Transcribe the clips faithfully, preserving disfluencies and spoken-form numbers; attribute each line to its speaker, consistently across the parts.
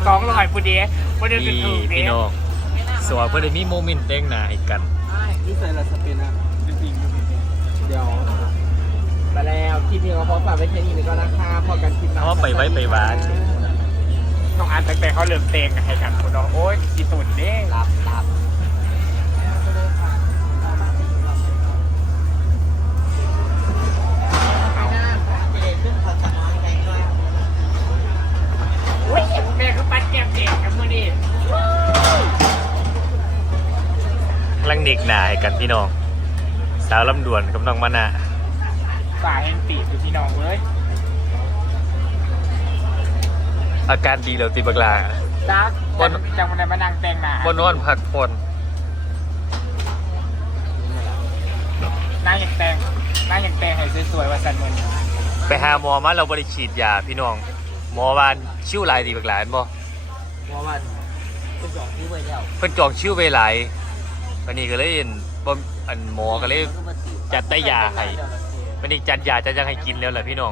Speaker 1: สองร้อยผู้เดียวผู้เดียวคือถูก
Speaker 2: พี่น้องสวยเพื่อได้มีโมเมนต์แต่งหน้าให้กัน
Speaker 3: นี่ใส่ละสเปนอ่ะจริงๆเดี๋ยวมาแล้วคลิปนี้เราพอฝากไว้แค่นี้เลยก็นะคะพอกันคลิป
Speaker 2: เพราะว่าไปไว้ไปวาน
Speaker 1: น้องอันตั้งแต่เขาเริ่มเตงให้กันคุณน้องโอ๊ยอีตุ่นเด้
Speaker 3: รับรับ
Speaker 1: เว้ยแม่คือปัดแก้มเด็กกับมือนี่
Speaker 2: กำลังเด็กหน้าให้กันพี่น้องสาวลำดวนกับน้องมะนาว
Speaker 1: ฝ่าแห่งตีดอยู่พี่น้องเลย
Speaker 2: อาการดีแล้วติบักลา
Speaker 1: ดักคนจังวันไหนมานั่งแต่งหน้า
Speaker 2: บนนอนพักผ่อน
Speaker 1: นั่งอย่างแต่งนั่งอย่างแต่งให้สวยๆว่าสันมือนี่
Speaker 2: ไปหาหมอมาเราบริฉีดยาพี่น้องหมอวานชิวหลายดีบักหลานบ่
Speaker 3: เพราะว่าเป็นสองที่ไว้แล้ว
Speaker 2: เพิ่นจองชิวไปหลายวันนี้ก็เลยเห็นบ่อันหมอก็เลยจัดได้ยาให้วันนี้จัดยาจะยังให้กินแล้วแหละพี่น้อง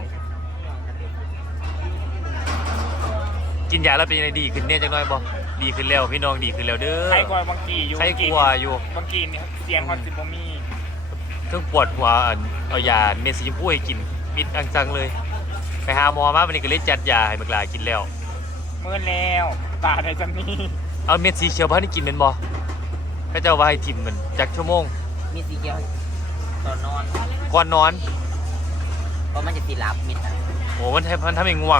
Speaker 2: กินยาแล้วเป็นยังไงดีขึ้นเนี่ยจังน้อยบ่ดีขึ้นแล้วพี่น้องดีขึ้นแล้วเด้อ
Speaker 1: ใครกลัวบางกีอยู่
Speaker 2: ใครกลัวอยู่
Speaker 1: บางกีเนี่ยเสียงคอนซิบมี
Speaker 2: เพิ่งปวดหัวอันเอายาเม็ดสีชมพูให้กินมิดจังๆเลยไปหาหมอมาวันนี้ก็เลยจัดยาให้บักหลากินแล้ว
Speaker 1: เมื่อแล้วตาได้จำนี่
Speaker 2: เอาเม็ดสีเขียวพันให้กินเป็นบ่พระเจ้าว่าให้ทิมมันจักชั่วโมง
Speaker 3: มีสีเขียวตอนนอน
Speaker 2: ก่อนนอน
Speaker 3: เพราะมันจะตีรับมิด
Speaker 2: โอ้มันทำมันทำให้ง่วง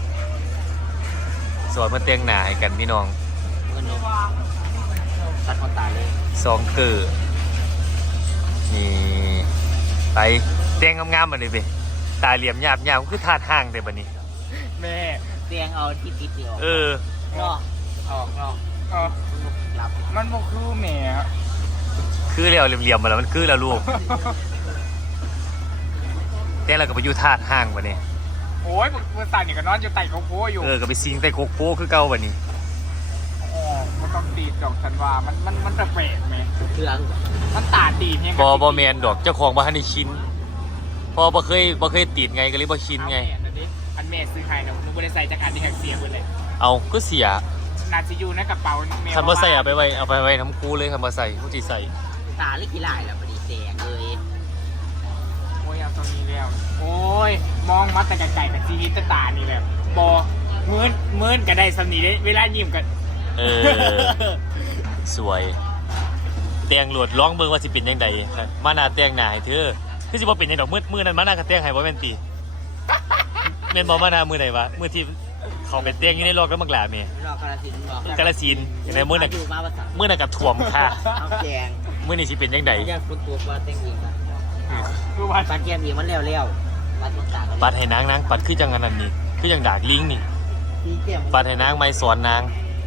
Speaker 2: สอนมันเตียงหนาให้กันพี่น้อง
Speaker 3: เงินนมตัดคนตายเลย
Speaker 2: สองเกอร์นี่ไปเตียงงามๆมาเลยเบตาเหลี่ยมหยาบหยาบคือถาดห่างแต่บัดนี้
Speaker 1: แม่
Speaker 3: เตียงเอาที่ติดเดียว
Speaker 2: เออ
Speaker 3: เนาะออกเนาะ
Speaker 1: เออ
Speaker 3: รับ
Speaker 1: มันบ่คือแม่
Speaker 2: คือแล้วเหลี่ยมๆมาแล้วมันคือแล้วลูกเตียงเราก็ไปอยู่ถาดห่างบัดนี้
Speaker 1: โอ้ยเมื่อตายนี่ก็นอนอยู่ใต้โคโค่อยู่
Speaker 2: เออก็ไปซิงใต้โคกโป้คือเก่าบัดนี้
Speaker 1: อ๋อมันต้องตีดอกฉันว่ามันมันมันแปลกๆไหม
Speaker 3: เครื่อง
Speaker 1: มันตาตีดเนี่ย
Speaker 2: บอบอแมนดอกเจ้าของบ้านในชินพอบ่เคยบ่เคยติดไงก็เลยบ่ชินไง
Speaker 1: อันนี้อันแม่ซื้อให้นะหนูไม่ได้ใส่จากอันที่แฮกเสียหมดเลย
Speaker 2: เอาก็เสีย
Speaker 1: นาซิยูในกระเป๋าแม่
Speaker 2: คันบ่ใส่เอาไปไว้เอาไปไว้น้ำคูเลยคันบ่ใส่ผู้ที่ใส่
Speaker 3: ตาเล็กกี่ลายแล้วพอดีแดงเลย
Speaker 1: โอ้ยเอาตรงนี้แล้วโอ้ยมองมาแต่ไกลๆแต่ชีวิตแต่ตานี่แหละบอมืนมืนก็ได้สำนีได้เวลายิ้มกัน
Speaker 2: เออ สวยแตงหลวดร้องเบิ่งว่าสิเป็นจังไดมาหน้าแตงหน้าให้เธอคือสิบ่เป็นจังดอกมืดมือนั้นมาหน้าก็แตงให้บ่แม่นติแม่นบ่มาหน้ามือใดวะมือที่เขาไปแตงอยู่ในรอกแล้วมักหลาแม่
Speaker 3: รอกาลสินบอก
Speaker 2: กาฬสินธุ์อย่างไรมื้อนั้น
Speaker 3: อยู่มาภาษา
Speaker 2: มื้อนั้นก็ท่วมค่ะ
Speaker 3: เอาแจง
Speaker 2: มื้อนี้สิเป็นจังได
Speaker 3: อยากคุณตัวว่าแต่งเองนะ
Speaker 1: คือว่า
Speaker 3: ปัดแก้มเองมันเร็วเร็วปัดมันตา
Speaker 2: ปัดให้นางนางปัดคือจังอันนั้นนี่คือจังดากลิงนี่
Speaker 3: พี่แก้ม
Speaker 2: ปัดให้นางไม่สอนนาง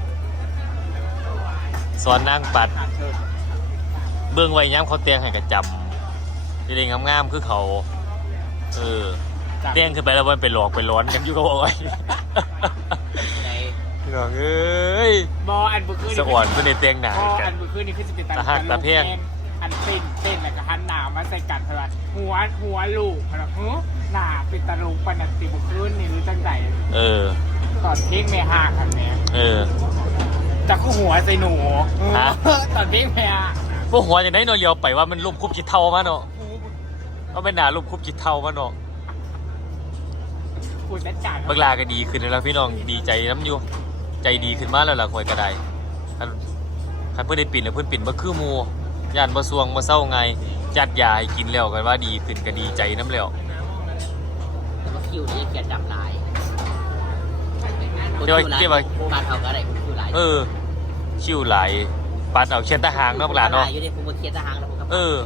Speaker 2: สอนนางปัด เบื้องไว้ย้ำเขาเตียงให้กระจำที่เด้งงามๆคือเขาเออเตียงขึ้นไปแล้วมันไปหลอกไปร้อนกันอยู่ก็บอกไว้
Speaker 3: ไหน
Speaker 2: พี่น้องเอ้ย
Speaker 1: บออันบุคือ
Speaker 2: สะอ่อนเพื่อนในเตียงหนา
Speaker 1: บอ
Speaker 2: กั
Speaker 1: อั
Speaker 2: น
Speaker 1: นบุคือนี่คือจะเป็น
Speaker 2: ตาหักตาเพี้ยน
Speaker 1: อันเต้นเต้นแล้วก็หันหนามาใส่กันเท่านั้นหัวหัวลูกนะฮึหนาเป็นตาลูกปนัดติบุคืนนี่รู้จังใจ
Speaker 2: เออ
Speaker 1: ตอนเพ่งแม่หักอันเนี้ย
Speaker 2: เออ
Speaker 1: จะคู่หัวใส่หนู
Speaker 2: ฮะ
Speaker 1: ตอนเพ่งแม่หัก
Speaker 2: พวกหัวจะได้นอนเลียวไปว่ามันรูปคุบจิตเท่ามาเนาะก็เป็นหนารูปคุบจิตเท่ามาเนาะ
Speaker 1: กูจัดการ
Speaker 2: เวลาก็ดีขึ้นแล้วพี่น้องดีใจน้ำอยู่ใจดีขึ้นมาแล้วล่ะคอยกระไดคันคันเพื่อนได้ปิ่นแล้วเพื่อนปิ่นมาคือหมูย่านมาซวงมาเศร้าไงจัดยาให้กินแล้วกันว่าดีขึ้นก็ดีใจน้ำแล้ว
Speaker 3: แต่ว่าคิวนี่เขียนดำลาย
Speaker 2: เดี๋ยวเดี๋ยวว่า
Speaker 3: ปาดเขาก็ได้คิวลาย
Speaker 2: เออ ชิวไหลปัดเอาเชียนตะหางเนาะพวกหลานเนาะ
Speaker 3: อยู่ในภูมิเขียนทหารแล้วผมก็
Speaker 2: เออ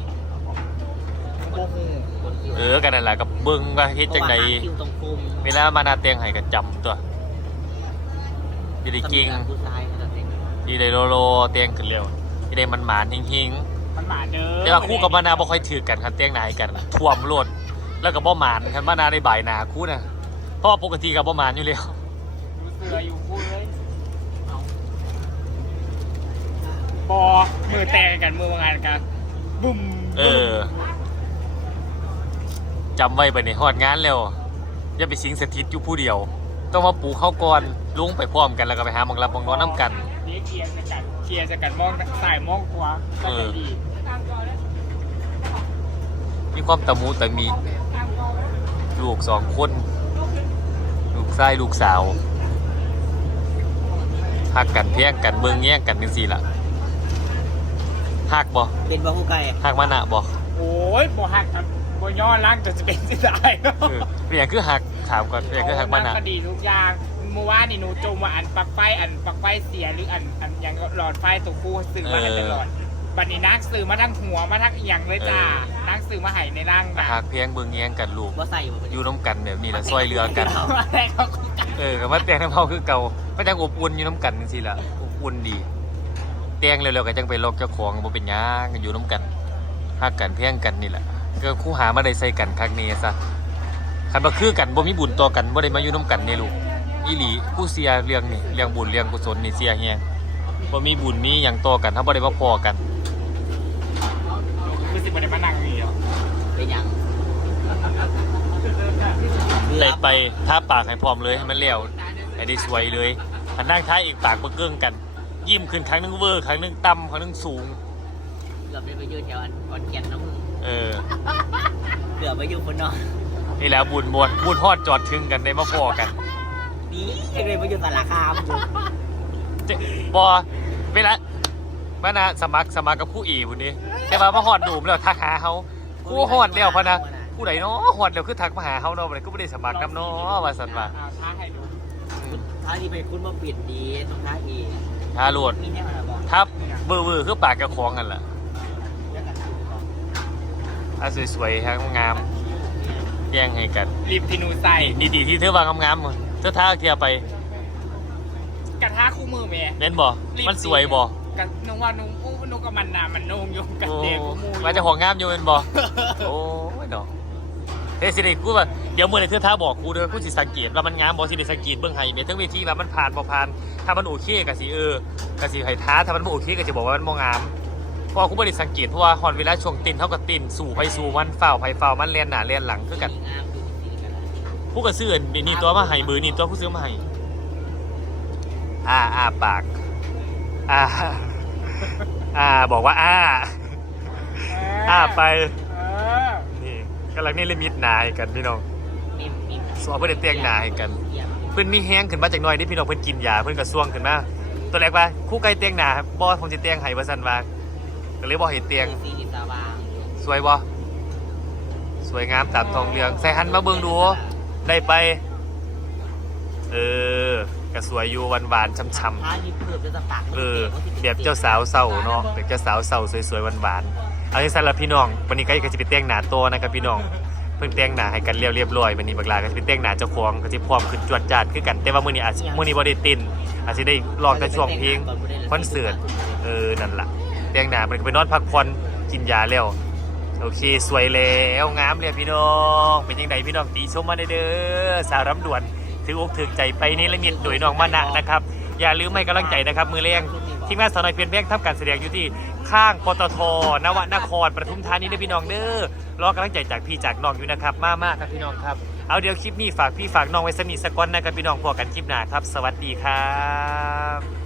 Speaker 2: เออกันนั่นแหละกับเบิ้งว่าเฮ็ดจังใด
Speaker 3: คิวตรงภูมิ
Speaker 2: เวลามานาเตียงให้ก็จำตัวดีได้เก่ง
Speaker 3: ผู้ชายเขาจะแต่ง
Speaker 2: ดีได้โลโลเตียงขึ้นเร็วดีได้มันหมานหิง
Speaker 1: มันหมาเด้อ
Speaker 2: ๆแต่ว่าคู่กับมานาบ่ค่อยถือกันครับเตียงหนาให้กันท่วมโลดแล้วก็บ่หมานคันมานาได้บ่ายหนาคู่น่ะเพราะว่าปกติก็บ่หมานอยู่แล้ว
Speaker 1: ดูเสืออยู่คู่เลยบอมือแตกกันมือวางานกันบุ้ม
Speaker 2: เออจำไว้ไปในฮอดงานแล้วอย่าไปสิงสถิตอยู่ผู้เดียวต้องมาปลูกเข้าก่อนลุงไปพร้อมกันแล้วก็ไปหาหมองรับหมองนอนน้ำกัน
Speaker 1: นี่เคลียร์จะกันเคลียร์จะกันมองสายมองขวาก็จะดี
Speaker 2: มีความตะมูตะมีลูกสองคนลูกชายลูกสาวหักกันเพียงกันเบิ่งแย่งกันจังซี่ล่ะหักบ่
Speaker 3: เป็นบ่ฮู้ไก่
Speaker 2: หักมานะบ่
Speaker 1: โอ้ยบ่หักครับบ่ย้อนล้างจนจะเป็นสิได้เนาะ
Speaker 2: เออเป็นอย่างคือหักถามก่อนเป็นอย่างคือหักมานะ
Speaker 1: ก็ดีทุกอย่างเมื่อวานนี่หนูจมว่าอันปลั๊กไฟอันปลั๊กไฟเสียหรืออันอันยังหลอดไฟตัวคู่ซื้อมาให้ตลอดบัดนี้นักซื้อมาทั้งหัวมาทั้งอีหยังเลยจ้านักซื้อมาให้ในร่างแบบ
Speaker 2: หักเพียงเบิ่งแย่งกันลูก
Speaker 3: บ่ใส่บ่
Speaker 2: อยู่น้ำกันแบบนี้ละซอยเรือกัน
Speaker 1: อะไรเขาก็กัน
Speaker 2: เออกับมาแต่งน้ำเผาคือเก่าไม่จังอบอุ่นอยู่น้ำกันจังซี่ล่ะอบอุ่นดีแต่งเร็วๆก็จังไปลอกเจ้าของบ่เป็นหยังก็อยู่น้ำกันหักกันเพียงกันนี่แหละก็คู่หามาได้ใส่กันครั้งนี้ซะคันบ่คือกันบ่มีบุญต่อกันบ่ได้มาอยู่น้ำกันนี่ลูกอีหลีผู้เสียเรื่องนี่เรื่องบุญเรื่องกุศลนี่เสียเฮียบ่มีบุญมีหยังต่อกันถ้าบ่ได้มาพอกัน
Speaker 1: คือสิบ่ได้มานั่งนี่หรอ
Speaker 3: เป็นหยัง
Speaker 2: ได้ไปท่าปากให้พร้อมเลยให้มันเลี้ยวให้ได้สวยเลยอันนั่งท้ายอีกปากเบิ่งเกิ้งกัน ยิ้มขึ้นครั้งหนึงเวอร์ครั้งหนึงต่ำครั้งหนึงสูง
Speaker 3: เกือบได้ไปอยู่แถวอันขอนแก่นเนาะ
Speaker 2: เออ
Speaker 3: เกือบไปอยู่คนเนาะ
Speaker 2: นี่แหล้วบุญมวลบุญฮอดจอดถึงกันได้มาพอกัน
Speaker 3: นี่ยังเลยไปอยู่สารคามอยู่
Speaker 2: เจ๊บอเวลามานะสมัครสมัครกับผู้อีบุญนี้แต่ว่ามาฮอดดูมแล้วทักหาเขาผู้ฮอดแล้วพะนะผู้ใดเนาะฮอดแล้วคือทักมาหาเขาเนาะบ่ได้ก็บ่ได้สมัครนำเนาะว่าซั่นว่า
Speaker 1: เอาท้าให้ดู
Speaker 3: ท้าที่ไปคุณมาปิดดีตรงท้าอีก
Speaker 2: ถ้าโลด
Speaker 3: มีแน่มาบอก
Speaker 2: ทับเบอร์เวอร์คือปากกระคองกันล่ะ
Speaker 3: แล้วกัน
Speaker 2: อ่ะสวยๆทั้งงามแย่งให้กัน
Speaker 1: รีบที่หนูใส่
Speaker 2: นี่ดีๆที่เธอวางงามๆเธอท้าเทียไป
Speaker 1: กระทะคู่มือแม่
Speaker 2: แม่นบ่มันสวยบ่
Speaker 1: กันนุ่งว่านุ่งอู้นุ่งกับมันน่ะมันนุ่งอยู่กับ
Speaker 2: โอ้
Speaker 1: เด็กคู่มือ
Speaker 2: มาจะของงามอยู่แม่นบ่ โอ้ยดอกเฮ้ยสิได้กูว่าเดี๋ยวมื้อนี้เธอท้าบอกกูเด้อกูสิสังเกตว่ามันงามบ่สิได้สังเกตเบิ่งให้แม่ทั้งเวทีว่ามันผ่านบ่ผ่านถ้ามันโอเคก็สิเออก็สิให้ท้าถ้ามันบ่โอเคก็จะบอกว่ามันบ่งามเพราะว่ากูบ่ได้สังเกตเพราะว่าฮอดเวลาช่วงเต้นเฮาก็เต้นสู่ไปสู่มันฝ้าวไปฝ้าวมันเลียนหน้าเลียนหลังคือกัน
Speaker 3: งามดูสีกัน
Speaker 2: ผู้ก็ซื้ออันนี่ตัวมาให้เบอร์นี่ตัวผู้ซื้อมาให้อ่าอ่าปากอ่าอ่าบอกว่าอ่าอ่าไป
Speaker 1: เออ
Speaker 2: นี่กำลังนี่ลิมิตหนาให้กันพี่น้อง
Speaker 3: มีมี
Speaker 2: สอบเพื่อนเตียงหนาให้กัน เพื่อนมีแห้งขึ้นมาจากหน้อยนี่พี่น้องเพื่อนกินยาเพื่อนกระซ่วงขึ้นมาตัวแรกว่าคู่ไก่เตียงหนาครับบอผมจะเตียงไห้ประสันว่าก็เลยบอเห็นเตียง
Speaker 3: สีสว่าง
Speaker 2: สวยบอสวยงามตามทองเรืองใส่หันมาเบิ่งดูได้ไป เออกระสวยอยู่หวานๆช่ำ
Speaker 3: ท้าที่เพื่อจะปาก
Speaker 2: ๆเออแบบเจ้าสาวเศร้าเนาะแบบเจ้าสาวเศร้าสวยๆหวานๆเอาที่สั้นละพี่น้องวันนี้ก็จะไปเตียงหนาโตนะครับพี่น้อง เพิ่งแต่งหน้าให้กันเรียบเรียบร้อยวันนี้บักลาก็จะเป็นแต่งหน้าเจ้าของก็จะพร้อมขึ้นจวดจาดคือกันแต่ว่ามื้อนี้อาจสิมื้อนี้บ่ได้เต้นอาจสิได้ลองแต่ช่วงเพลงคอนเสิร์ตเออนั่นล่ะแต่งหน้ามันก็ไปนอนพักผ่อนกินยาแล้วโอเคสวยแล้วงามเลยพี่น้องเป็นจังไดพี่น้องตีชมมาเด้อสาวรำด่วนถืออกถือใจไปนี่ละเมียดโดยน้องมานะนะครับอย่าลืมให้กำลังใจนะครับมือแรงทีมงานสาวน้อยเพียนแพงทำการแสดงอยู่ที่ข้างปตทนวนครปทุมธานีเด้อพี่น้องเด้อรอกำลังใจจากพี่จากน้องอยู่นะครับมากๆครับพี่น้องครับเอาเดี๋ยวคลิปนี้ฝากพี่ฝากน้องไว้สนิทสกอนนะครับพี่น้องพอกันคลิปหน้าครับสวัสดีครับ